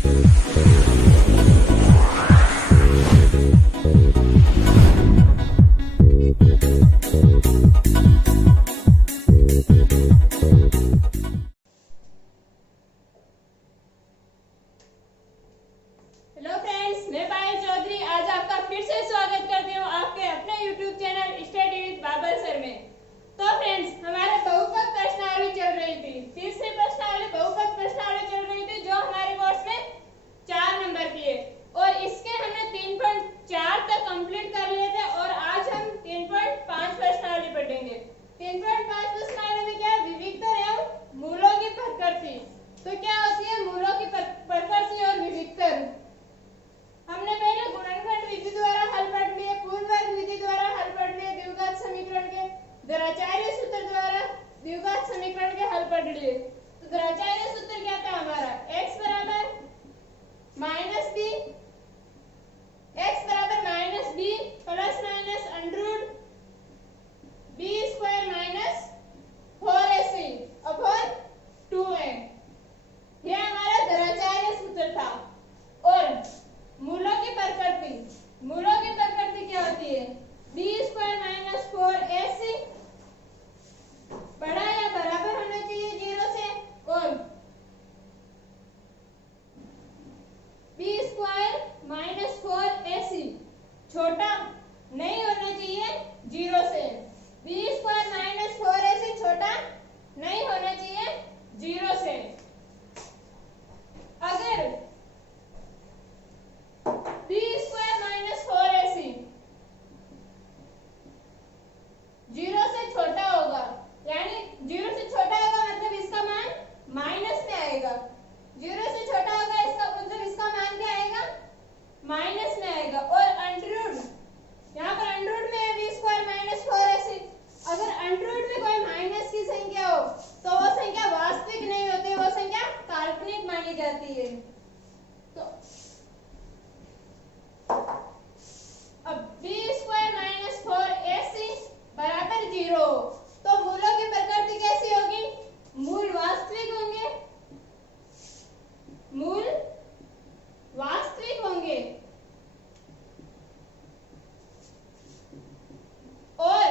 Hello friends, मैं पायल चौधरी आज आपका फिर से स्वागत करती हूँ आपके अपने YouTube channel study with Babar sir में। तो फ्रेंड्स, हमारे बहुपद प्रश्नावली चल रही थी, तीसरी प्रश्नावली बहुपद प्रश्नावली चल रही थी जो हमारे कोर्स में 4 नंबर की है और इसके हमने 3.4 तक कंप्लीट कर लिए थे और आज हम 3.5 प्रश्नावली पढ़ेंगे। 3.5 प्रश्नावली में क्या विविधता एवं मूलों की प्रकृति। तो क्या होती है मूलों की प्रकृति और विविधता। हमने पहले गुणनखंड विधि द्वारा हल पढ़ लिए, पूर्ण वर्ग विधि द्वारा हल पढ़ लिए, द्विघात समीकरण के द्विघाचार्य सूत्र द्वारा द्विघात समीकरण के हल पढ़ लिए। तो द्विघाचार्य सूत्र क्या था हमारा, x बराबर -b plus minus under root b square minus 4ac upon 2a। यह हमारा द्विघाचार्य सूत्र था। और मूलों की प्रकृति, मूलों की प्रकृति क्या होती है, b स्क्वायर माइनस 4ac बड़ा या बराबर होना चाहिए 0 से और b स्क्वायर माइनस 4ac छोटा नहीं होना चाहिए 0 से। b स्क्वायर माइनस 4ac छोटा नहीं होना चाहिए 0 से। अगर b स्क्वायर माइनस 4ac 0 से छोटा होगा, यानी 0 से छोटा होगा मतलब इसका मान माइनस में आएगा। 0 से छोटा होगा इसका मतलब इसका मान क्या आएगा, माइनस में आएगा। और अंडर रूट, यहाँ पर अंडर रूट में है b स्क्वायर माइनस 4ac। अगर अंडर रूट में कोई माइनस की संख्या हो तो वो संख्या वास्तविक नहीं होती, वो संख्या काल्पनिक मानी जाती है। तो अब b स्क्वायर माइनस 4ac बराबर 0 तो मूलों की प्रकृति कैसी होगी, मूल वास्तविक होंगे, मूल वास्तविक होंगे और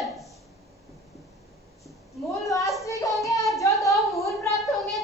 मूल वास्तविक होंगे और जो दो मूल प्राप्त होंगे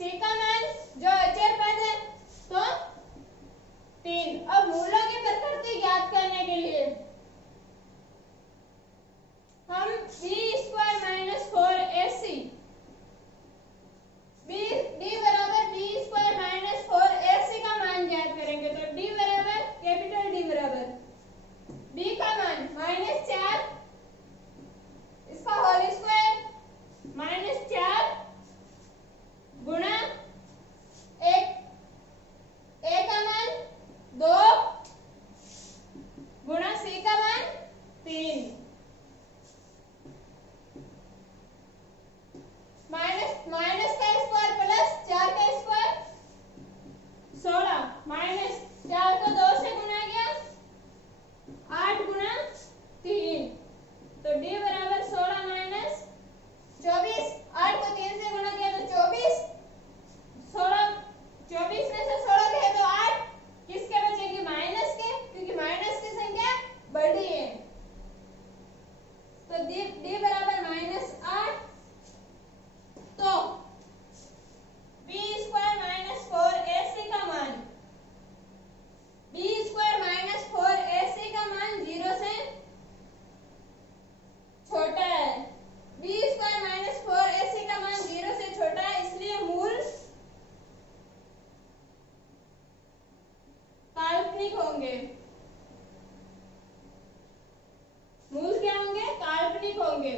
सी का मान जो अचर पद है तो 3। अब मूलों की प्रकृति ज्ञात करने के लिए हम b² - 4ac d बराबर b² - 4ac का मान ज्ञात करेंगे। तो d बराबर कैपिटल D बराबर b का मान -4 इसका होल स्क्वायर -4 गुणा a का मान 2 गुणा c का मान 3 माइनस का स्क्वायर प्लस 4 का स्क्वायर 16 -4 को 2 से गुणा किया 8 गुणा 3 तो d बराबर 16 माइनस 24। 8 को 3 से गुणा किया तो 24। 24 में से 16 गए तो 8 किसके बचेगी माइनस के, क्योंकि माइनस की संख्या बड़ी है। तो d बराबर -8। तो b² - 4ac का मान b² - 4ac का मान 0 से छोटा है। b² - 4ac का मान 0 से छोटा है, इसलिए मूल काल्पनिक होंगे। मूल क्या होंगे? काल्पनिक होंगे।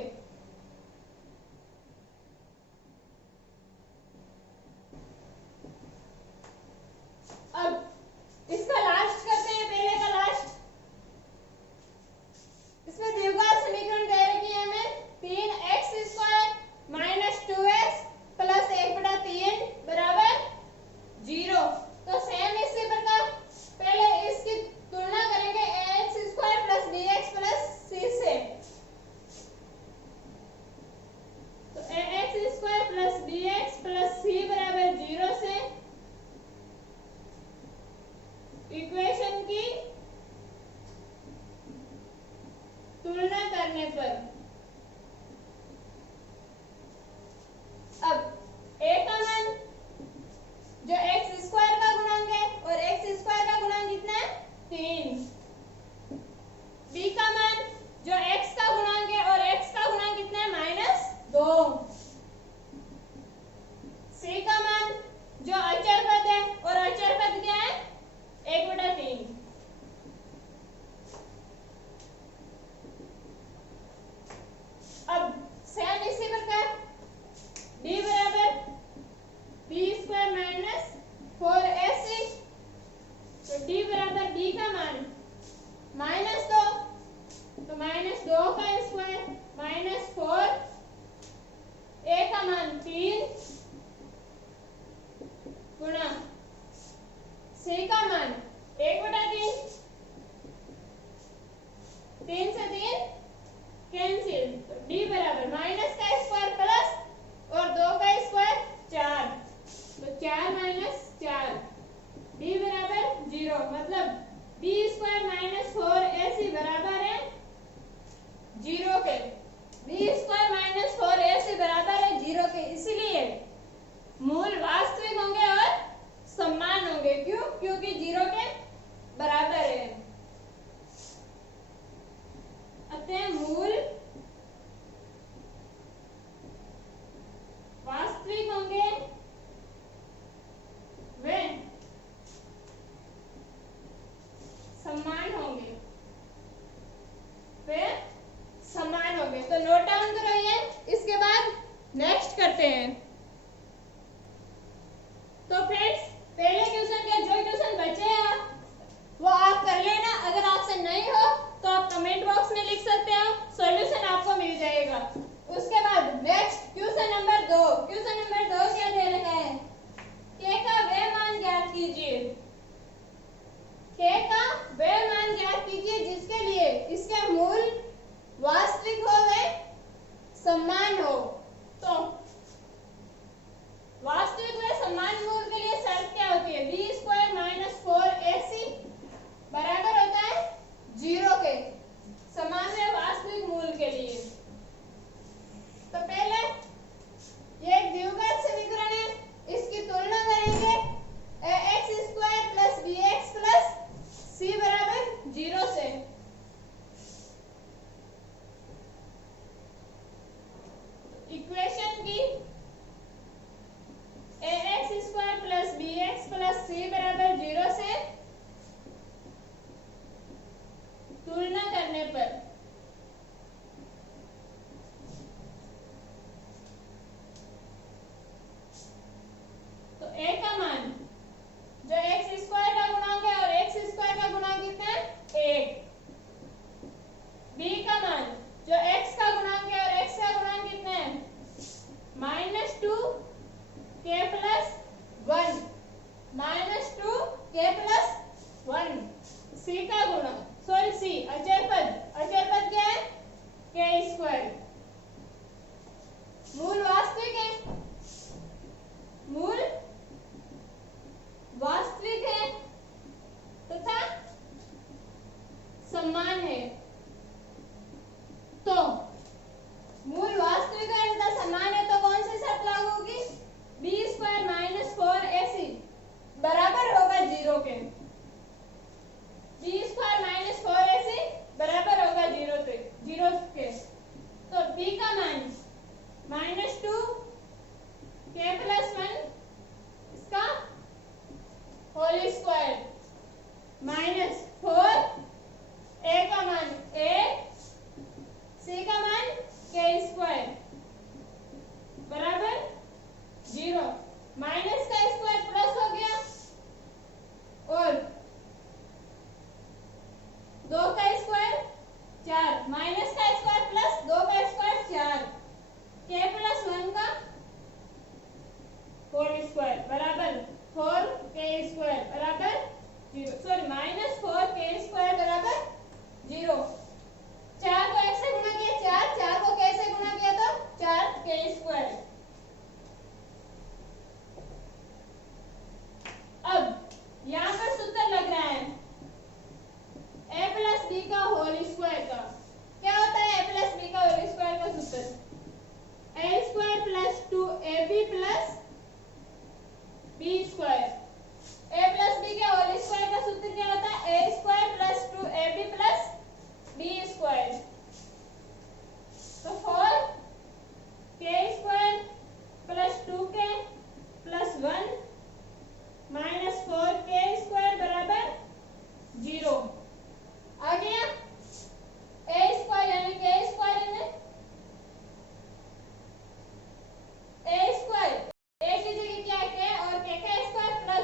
अब इसका लास्ट करते हैं, पहले का लास्ट। इसमें द्विघात समीकरण दे रखी है हमें 3x² - 2x + 1/3 बराबर 0। तो सेम इसी प्रकार पहले इसकी तुलना करेंगे ax² + bx + c से। तो ax² + bx + c बराबर 0 से इक्वेशन की तुलना करने पर अब a का मान जो x² का गुणांक है और x² का गुणांक कितना है 3। b का मान जो x का गुणांक है और x का गुणांक कितना है -2। c का मान जो अचर पद है और अचर पद क्या है 1/3। अब सेम इसी प्रकार d बराबर b² - 4ac। तो d बराबर d का मान -2 तो -2 का स्क्वायर -4 a का मान 3 गुणा c का मान 1/3। 3 से 3 कैंसिल। तो d बराबर माइनस का स्क्वायर प्लस और 2 का स्क्वायर 4 तो 4 - 4 d बराबर 0। मतलब b² - 4ac बराबर है 0 के। b² - 4ac बराबर है 0 के, इसलिए मूल वास्तविक होंगे और समान होंगे। क्यों? क्योंकि 0 के बराबर है। अतः मूल वास्तविक होंगे वे समान होंगे, वे समान होंगे। तो नोट डाउन करो ये, इसके बाद नेक्स्ट करते हैं। तो फ्रेंड्स पहले ट्यूशन के जो ट्यूशन बचे हैं वो आप कर लेना। अगर आपसे नहीं हो तो आप कमेंट बॉक्स में लिख सकते हो, सॉल्यूशन आपको मिल जाएगा। उसके बाद next question number 2। Question number 2 क्या दे रखा है? k का वह मान ज्ञात कीजिए। k का वह मान ज्ञात कीजिए जिसके लिए इसके मूल वास्तविक हो वे समान हो। तो वास्तविक व समान मूल के लिए माइनस का स्क्वायर प्लस हो गया और 2 का स्क्वायर 4, माइनस का स्क्वायर प्लस 2 का स्क्वायर 4, k प्लस 1 का होल स्क्वायर बराबर 4k स्क्वायर बराबर 0, सॉरी माइनस 4k स्क्वायर बराबर 0। 4 को 1 से गुणा किया 4, 4 को k से गुणा किया तो 4k स्क्वायर। अब यहाँ पर सूत्र लग रहा है a प्लस बी का होल स्क्वायर का। क्या होता है a प्लस बी का होल स्क्वायर का सूत्र? a square plus 2ab plus B square. a plus B के होल स्क्वायर का सूत्र क्या होता है? a square plus 2ab plus B square. तो 4k square plus 2k plus 1 minus 4k square बराबर 0 आ गया। a स्क्वायर यानी k स्क्वायर है a स्क्वायर a की जगह क्या है k और k का स्क्वायर प्लस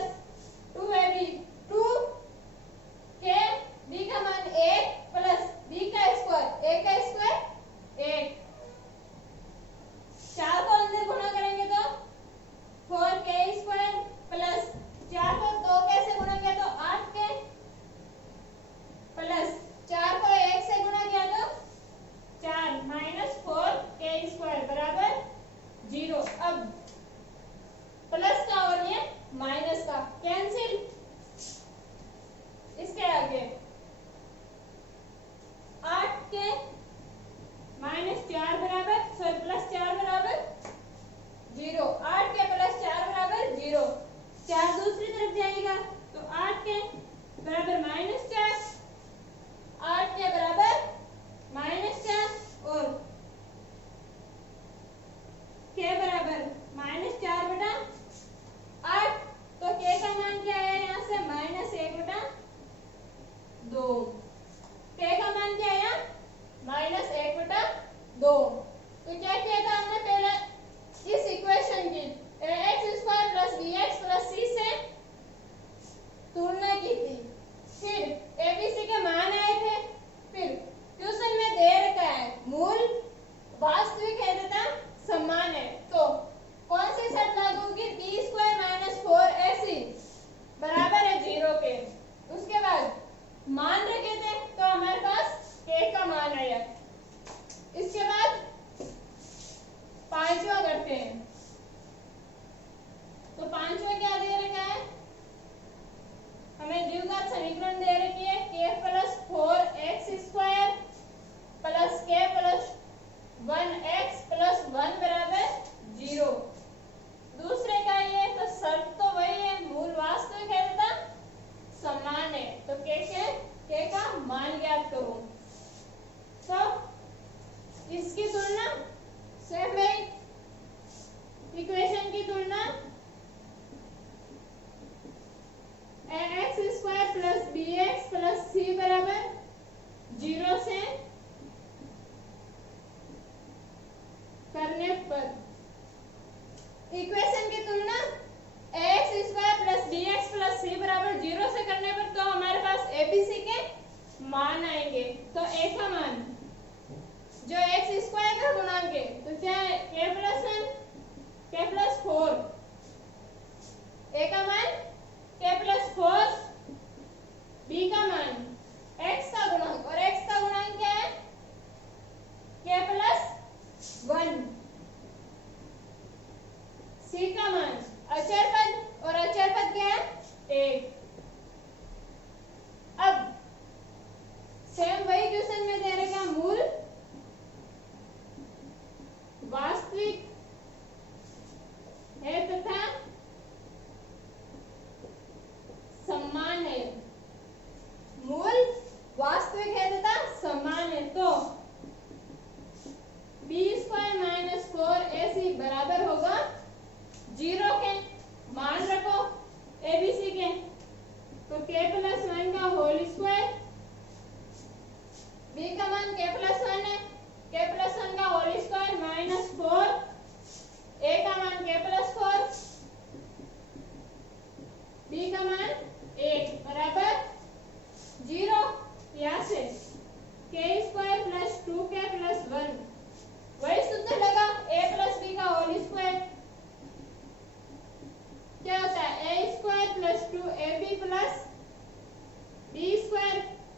स्क्वायर,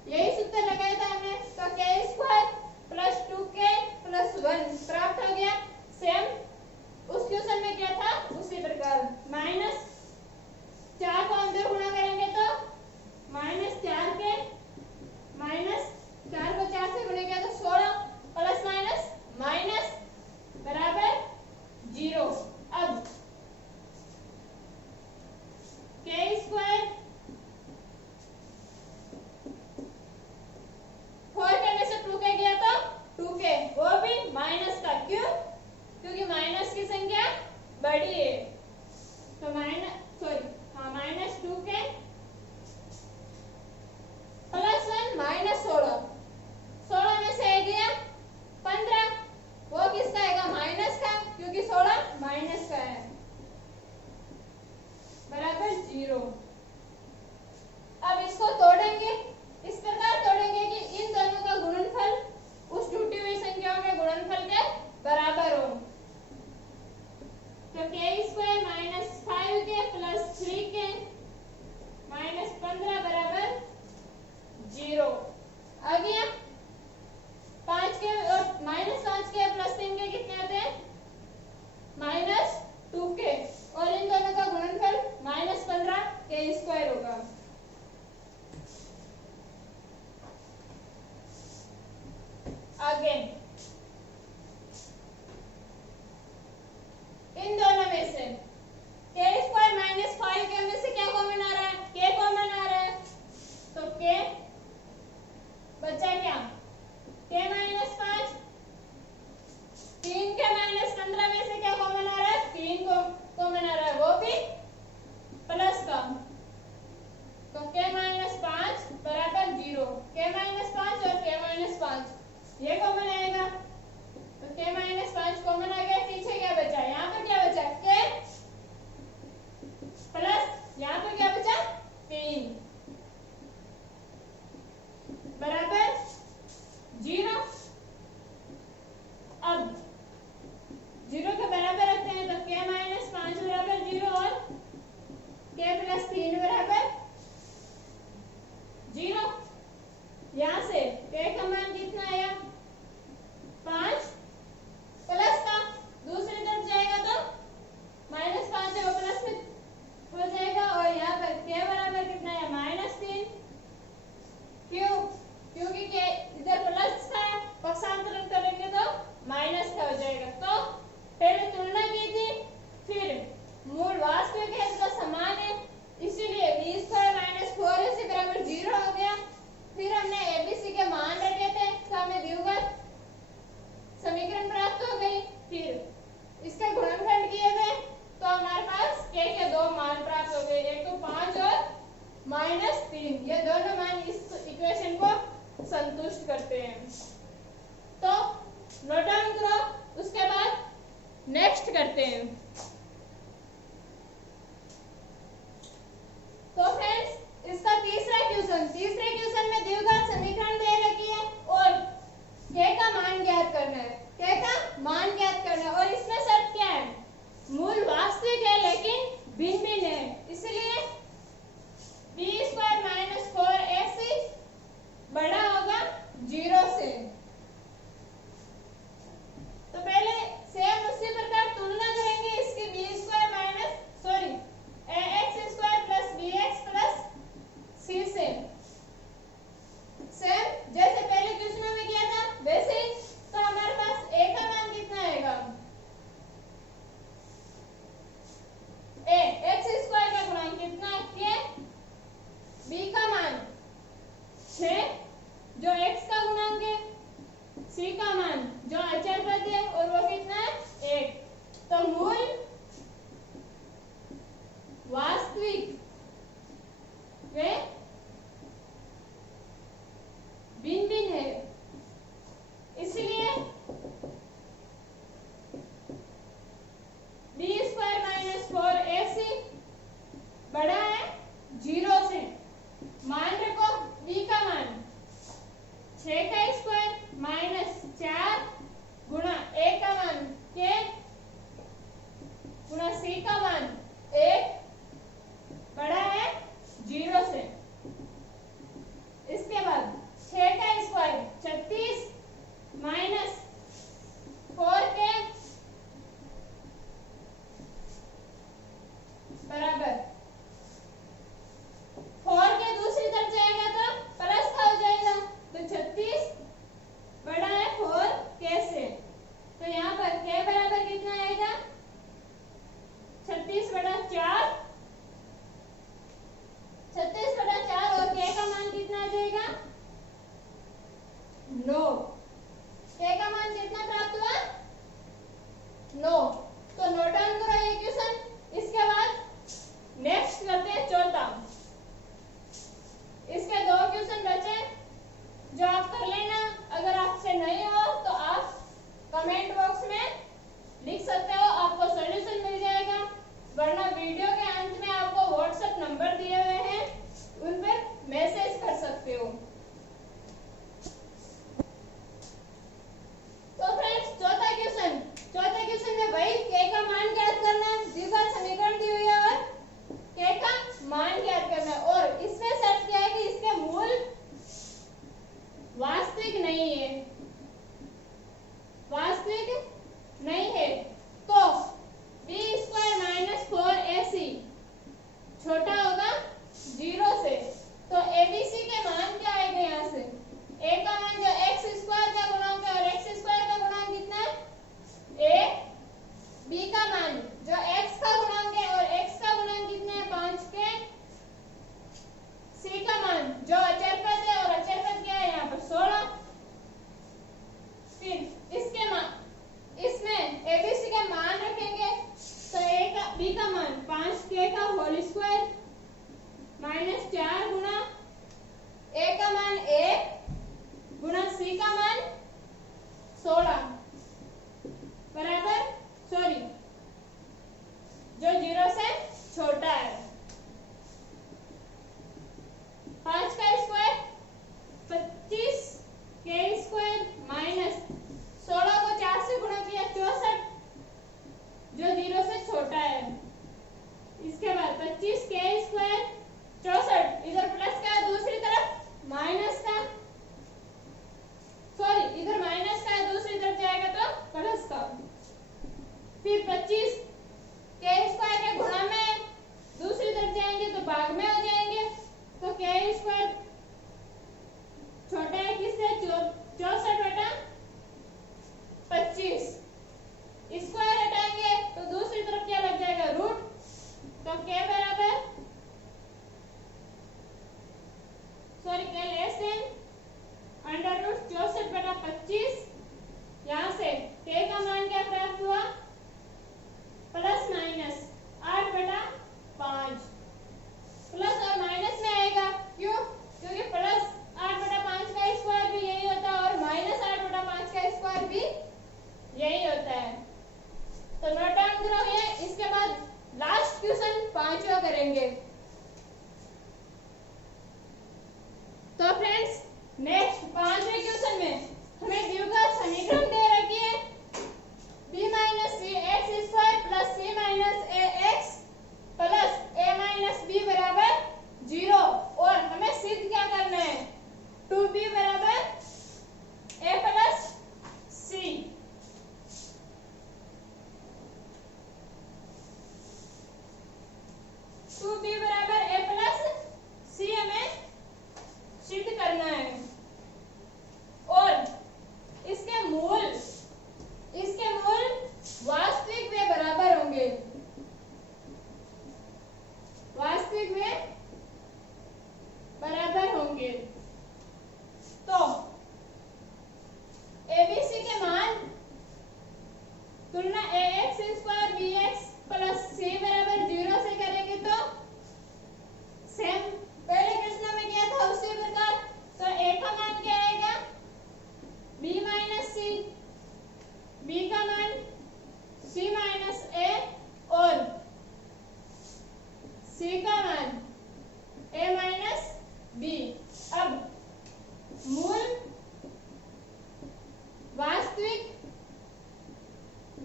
यही सूत्र लगाया था हमने, तो के स्क्वायर प्लस 2k प्लस 1 प्राप्त हो गया। सेम उस क्वेश्चन में क्या था उसी प्रकार माइनस 4 को अंदर गुणा करेंगे तो माइनस 4 के माइनस 4 को 4 से गुणा तो 16 प्लस माइनस माइनस बराबर 0। अब के स्क्वायर 4k में से 2k गया तो 2k, वो भी माइनस का, क्यों? क्योंकि माइनस की संख्या बड़ी है, तो माइनस 2k प्लस 1 माइनस 16 में से एक गया 15, वो किसका आएगा? माइनस का, क्योंकि 16 माइनस का है, बराबर 0। अब इसको तोड़ेंगे, इस प्रकार तोड़ेंगे कि इन दोनों का गुणनफल उस टूटी हुई संख्याओं के गुणनफल के बराबर हो। तो के square minus 5k plus 3k minus 15 बराबर 0 आ गया। 5k और माइनस 5k प्लस 3k कितने होते हैं? माइनस 2k, और इन दोनों का गुणनफल माइनस 15 के स्क्वायर होगा। आगे इन दोनों में से के स्क्वायर माइनस 5k में से क्या कॉमन आ रहा है? k कॉमन आ रहा है, तो k बचा क्या? k माइनस 5, 3k माइनस 15 में से क्या कॉमन आ रहा है? 3 को कॉमन आ रहा है, वो भी प्लस का, तो k माइनस 5 बराबर 0। k माइनस 5 और k माइनस 5 ये कॉमन आएगा, तो k माइनस 5 कॉमन आ गया। पीछे क्या बचा? यहाँ पर क्या बचा? k प्लस यहाँ पर क्या बचा? 3 बराबर 0। अब 0 के बराबर रखते हैं, तो k माइनस 5 बराबर 0 और k प्लस 3 बराबर 0। यहाँ से k का मान कितना आया? 5 प्लस का, दूसरी तरफ जाएगा तो माइनस 5 है वो प्लस में हो जाएगा, और यहाँ पर k बराबर कितना है? माइनस 3। क्यों? क्योंकि k इधर प्लस का है, पक्षांतरण करेंगे तो माइनस का हो जाएगा। तो पहले तुलना की थी, फिर मूल वास्तविक है इसका समान है, इसीलिए v स्क्वायर माइनस 4ac बराबर 0 हो गया। फिर हमने abc के मान रखे थे, तो हमें द्विघात समीकरण प्राप्त हो गई। फिर इसके गुणनखंड किए थे, तो हमारे पास k के दो मान प्राप्त हो गए, एक तो 5 और माइनस 3, ये दोनों मान इस इक्वेशन को संतुष्ट करते हैं। तो नोट डाउन करो, उसके बाद नेक्स्ट करते हैं। तो फ्रेंड्स, इसका तीसरे क्वेश्चन में द्विघात समीकरण दे रखी है और k का मान ज्ञात करना है, k का मान ज्ञात करना है, और इसमें शर्त क्या है? मूल वास्तविक है लेकिन भिन्न बराबर 4 के दूसरी तरफ जाएगा तो प्लस का हो जाएगा, तो 36 बड़ा है 4 के से, तो यहाँ पर के बराबर कितना आएगा 36 बटा 4, 36 बटा 4 और के का मान कितना आ जाएगा 9। के का मान कितना प्राप्त हुआ 9। तो नोट डाउन करो ये क्वेश्चन। इसके बाद नेक्स्ट करते हैं चौथा। इसके 2 क्वेश्चन बचे जो आप कर लेना। अगर आपसे नहीं हो तो आप कमेंट बॉक्स में लिख सकते हो, आपको सॉल्यूशन मिल जाएगा, वरना वीडियो के अंत में आपको व्हाट्सएप नंबर दिए हुए हैं, उन पर मैसेज कर सकते हो। तो फ्रेंड्स चौथा क्वेश्चन में वही के का मान ज्ञात करना है, द्विघात समीकरण दी हुई है और के का मान ज्ञात करना है, और इसमें शर्त क्या है कि इसके मूल वास्तविक नहीं है, वास्तविक नहीं है, तो b² - 4ac छोटा होगा 0 से, तो abc के मान क्या आएगा यहाँ से, a का मान जो x² का गुणांक है और x² का गुणांक कितना है a, b का मान जो x का गुणांक है और x का गुणांक कितना है 5 के, c का मान जो अचर पद है और अचर पद क्या है यहाँ पर 16, फिर इसके मान इसमें abc के मान रखेंगे, तो a का b का मान 5k का होल स्क्वायर माइनस 4 गुना a का मान 1 गुना c का मान 16 बराबर जो 0 से छोटा है, 5 का स्क्वायर 25 के स्क्वायर माइनस 16 को 4 से गुणा किया 64 जो 0 से छोटा है। इसके बाद 25 के स्क्वायर 64, इधर प्लस का दूसरी तरफ माइनस का, सॉरी इधर माइनस का दूसरी तरफ जाएगा तो प्लस का, फिर 25 के स्क्वायर के गुणा में दूसरी तरफ जाएंगे तो भाग में हो जाएंगे, तो के स्क्वायर छोटा है किससे 64 बटा 25, स्क्वायर हटाएंगे तो दूसरी तरफ क्या लग जाएगा रूट, तो के बराबर के लेस देन √64 बटा 25, यहाँ से के का मान क्या प्राप्त हुआ प्लस माइनस 8 बटा 5, प्लस और माइनस में आएगा, क्यों, क्योंकि प्लस 8 बटा 5 का स्क्वायर भी यही होता है और माइनस 8 बटा 5 का स्क्वायर भी यही होता है। तो नोट डाउन करोगे। इसके बाद लास्ट क्वेश्चन 5वां करेंगे। तो फ्रेंड्स नेक्स्ट 5वें क्वेश्चन में हमें द्विघात समीकरण दे रखी है b - cx² + c - ax + a - b बराबर 0, और हमें सिद्ध क्या करना है 2b बराबर a + c। बराबर a + c हमें सिद्ध करना है, और इसके मूल वास्तविक वे बराबर होंगे, वास्तविक वे बराबर होंगे। तो abc के मान तुलना ax² bx + c बराबर 0 से करेंगे तो सेम पहले प्रश्न में क्या था उसी प्रकार, तो a का मान क्या आएगा b - c, b का मान c - a और c का मान a - b। अब मूल वास्तविक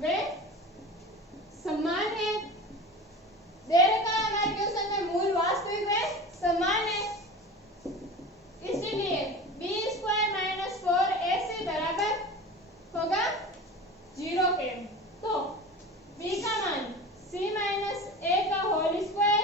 वे समान है, दे रखा है हमारे क्वेश्चन में मूल वास्तविक वे समान है, इसीलिए b² - 4ac बराबर होगा 0 के। तो b का मान c - a का होल स्क्वायर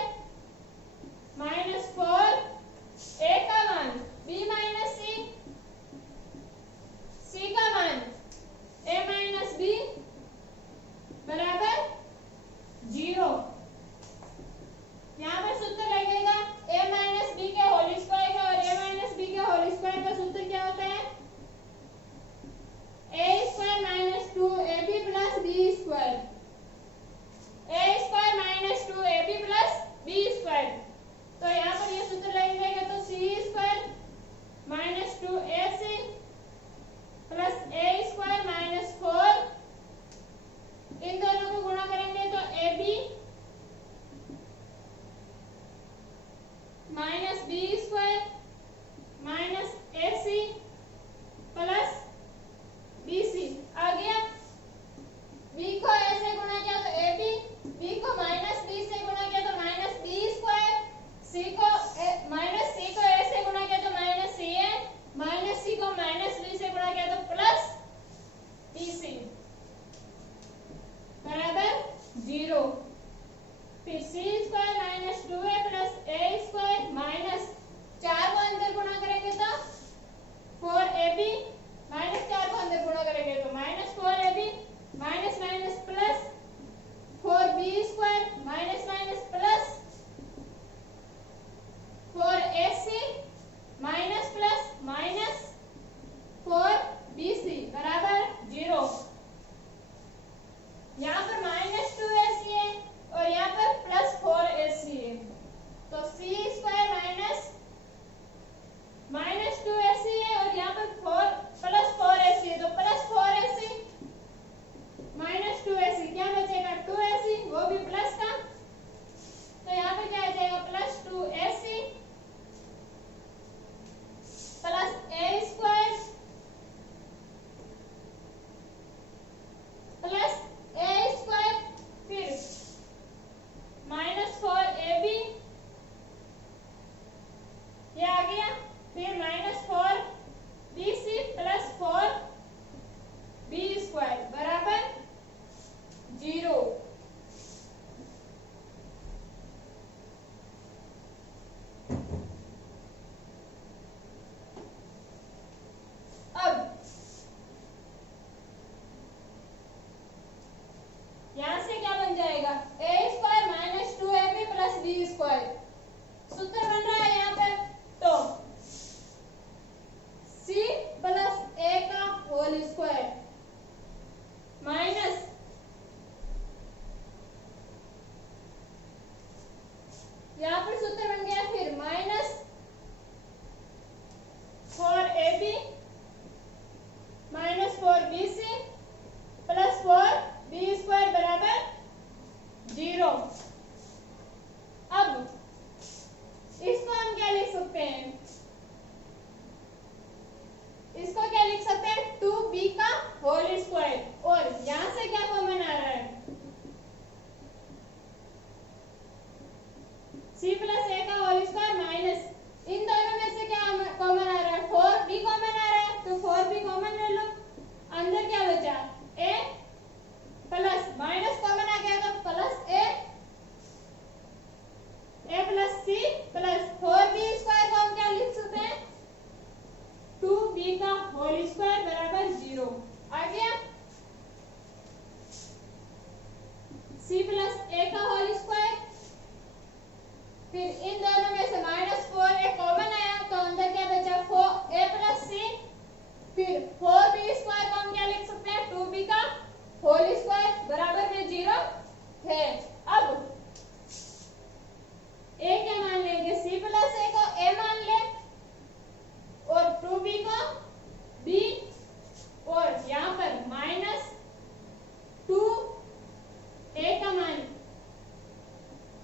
यहाँ पर सूत्र बन गया फिर -4ab -4bc प्लस 4b² बराबर 0। अब इसको हम क्या लिख सकते हैं, इसको क्या लिख सकते हैं 2b का होल स्क्वायर। और यहां से क्या कॉमन आ रहा है, c प्लस a का होल स्क्वायर माइनस इन दोनों में से क्या कॉमन आ रहा है, 4b कॉमन आ रहा है, तो 4b कॉमन ले लो। अंदर क्या बचा a प्लस माइनस कॉमन आ गया तो plus a plus c plus 4b² को हम क्या लिख सकते हैं 2b का होल स्क्वायर बराबर 0। आ गया c प्लस a का होल स्क्वायर, फिर इन दोनों में से -4a कॉमन आया तो अंदर क्या बचा 4a प्लस c, फिर 4b² को हम क्या लिख सकते हैं 2b का होल स्क्वायर बराबर में 0 है। अब a क्या मान लेंगे, c प्लस a को a मान ले और 2b को b, और यहाँ पर -2a का मान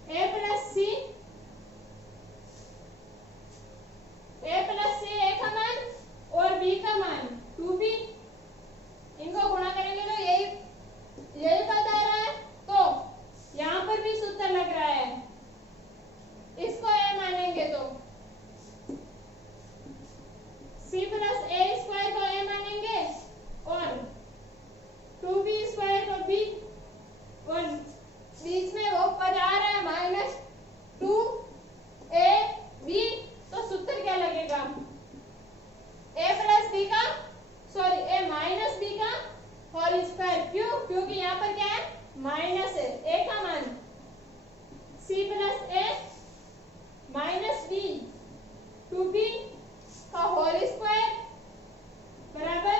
a प्लस c a का मान और b का मान 2b, इनको गुणा करेंगे तो यही पद आ रहा है। तो यहाँ पर भी सूत्र लग रहा है, इसको a मानेंगे तो c प्लस a² को a मानेंगे और 2b² को b, और बीच में वो पद आ रहा है -2ab, तो सूत्र क्या लगेगा a प्लस b का a माइनस b का होल स्क्वायर। क्यों, क्योंकि यहाँ पर क्या है माइनस है, a का मान c plus a minus b 2b का होल स्क्वायर बराबर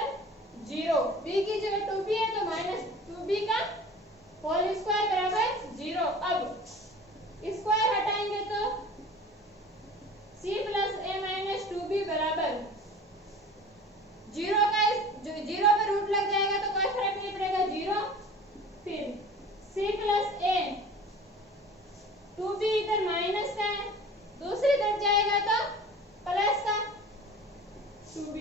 0। b की जगह 2b है तो -2b का होल स्क्वायर बराबर 0। अब स्क्वायर हटाएंगे तो c plus a minus 2b बराबर 0 का 0 पे रूट लग जाएगा तो कोई फर्क नहीं पड़ेगा 0। फिर c प्लस a 2b इधर माइनस का है, दूसरी तरफ जाएगा तो प्लस का 2b,